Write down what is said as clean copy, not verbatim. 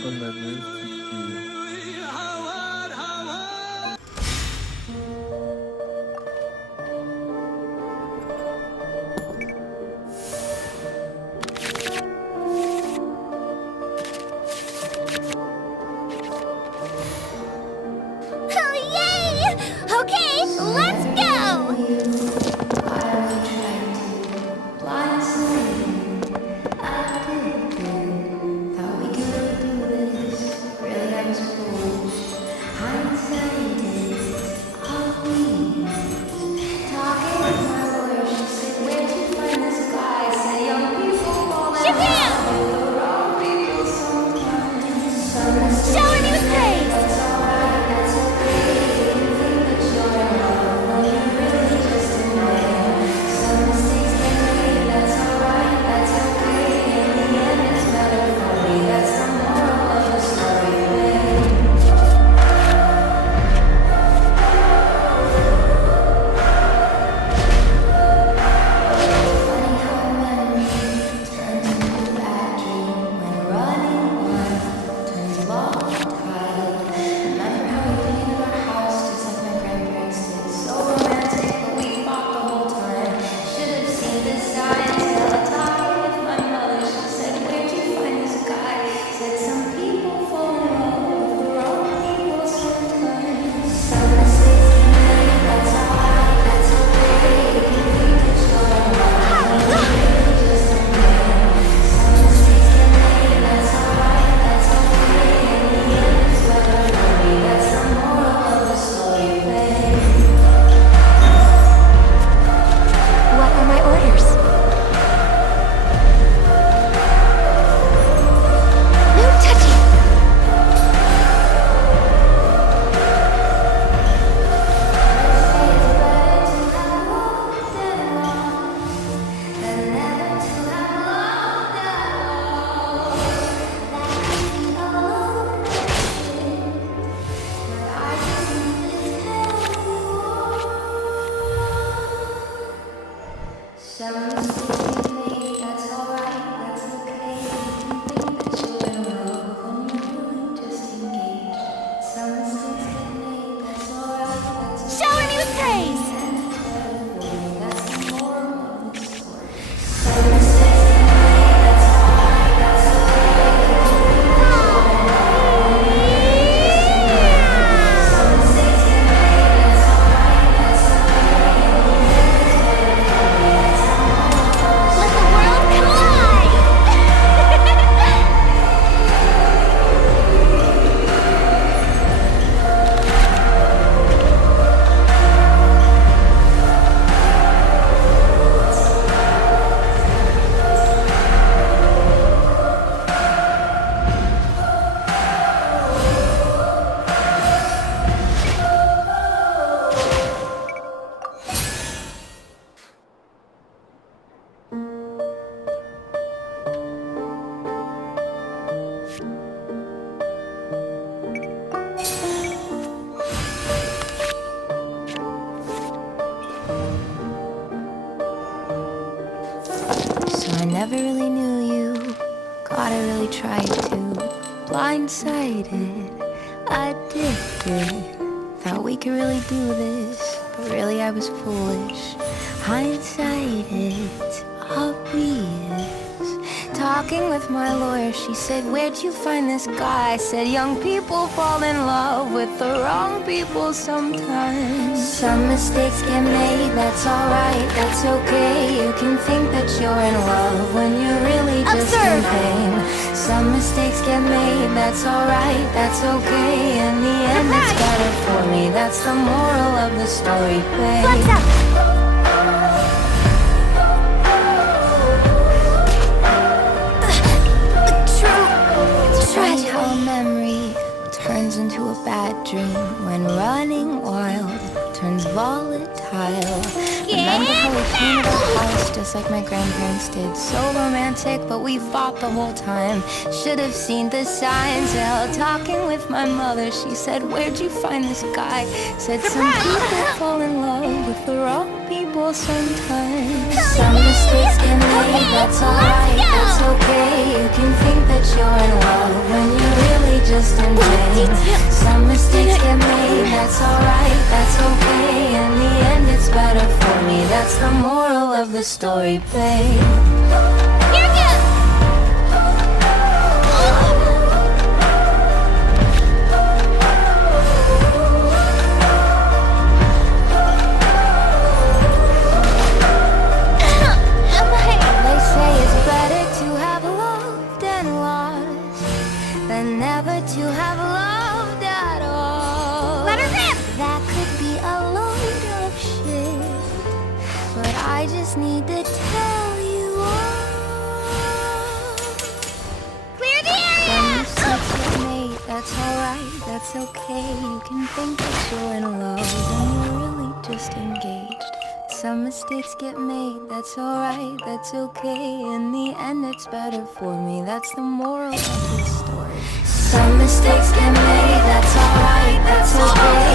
Ananı sikeyim. Oh, yay! Okay, let's go! Shower me with praise! What are my orders? No touching! Shower me with praise! Let the world come alive! So I never really knew you. God, I really tried to. Blindsided, addicted. Thought we could really do this, but really I was foolish. Hindsight, it's obvious. Talking with my lawyer, she said, where'd you find this guy? I said, young people fall in love with the wrong people sometimes. Some mistakes get made, that's alright, that's okay. You can think that you're in love when you're really just in pain. Some mistakes get made, that's alright, that's okay. In the end, it's better for me, that's the moral of the story, babe. Flex up! Funny how a memory turns into a bad dream when running wild turns volatile. Remember how we painted our house just like my grandparents did? So romantic, but we fought the whole time. Should have seen the signs. Hell, talking with my mother, she said, where'd you find this guy? Said some people fall in love with the wrong people unpredictable sometimes. Some mistakes get made, that's alright, that's okay. You can think that you're in love when you're really just in pain. Some mistakes get made, that's alright, that's okay. In the end it's better for me, that's the moral of the story, babe. Never to have loved at all. Let her rip! That could be a load of shit, but I just need to tell you all. Clear the area! Some mistakes get made, that's alright, that's okay. You can think that you're in love when you're really just engaged. Some mistakes get made, that's alright, that's okay. In the end it's better for me, that's the moral of the story. Some mistakes get made, that's alright, that's okay.